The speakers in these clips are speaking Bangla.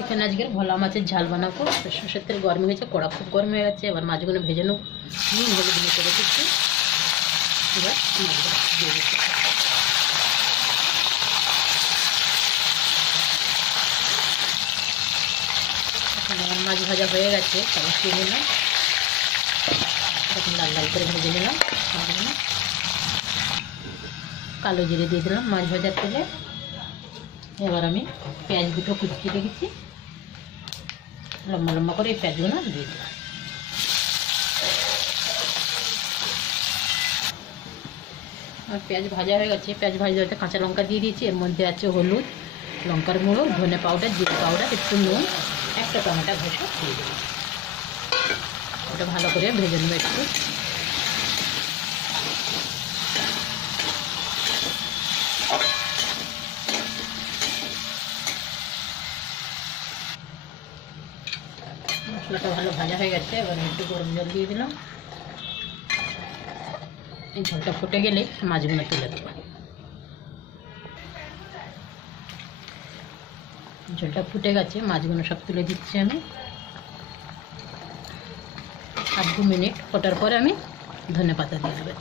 এখানে আজকে ভোলা মাছের ঝাল বানাবো। সরষের তেল গরম হয়েছে, কড়া খুব গরম হয়ে গেছে। এবার মাছগুলো ভেজে নেব। নুন হলুদ দিয়ে করে দিচ্ছি। এবার মাছগুলো দিয়ে দিচ্ছি। এখন আমার মাছ ভাজা হয়ে গেছে, তারপর দিয়ে নিলাম। এখন লাল লাল করে ভেজে নিলাম মাছগুলো। কালো জিরে দিয়ে দিলাম মাছ ভাজার তেলে। এবার আমি পেঁয়াজ দুটো কুচিয়ে রেখেছি, লম্বা লম্বা করে এই পেঁয়াজগুলো দিয়ে দিলাম। আর পেঁয়াজ ভাজা হয়ে গেছে। পেঁয়াজ ভাজা কাঁচা লঙ্কা দিয়ে দিয়েছি। এর মধ্যে আছে হলুদ, লঙ্কার গুঁড়ো, ধনে পাউডার, জিরে পাউডার, একটু নুন, একটা টমেটো ঘষে দিয়ে দেবো। ওটা ভালো করে ভেজে নেবো একটু। মশলাটা ভালো ভাজা হয়ে গেছে। এবার একটু গরম জল দিয়ে দিলাম। এই ঝোলটা ফুটে গেলে মাছগুলো তুলে দেবো। ঝোলটা ফুটে গেছে, মাছগুলো সব তুলে দিচ্ছি আমি। আর 2 মিনিট ফোটার পরে আমি ধনে পাতা দিয়ে দেবো।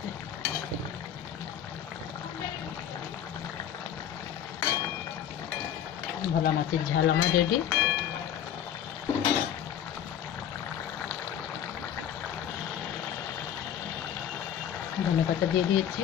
ভোলা মাছের ঝাল আমার রেডি। ধনে পাতা দিয়ে দিয়েছি।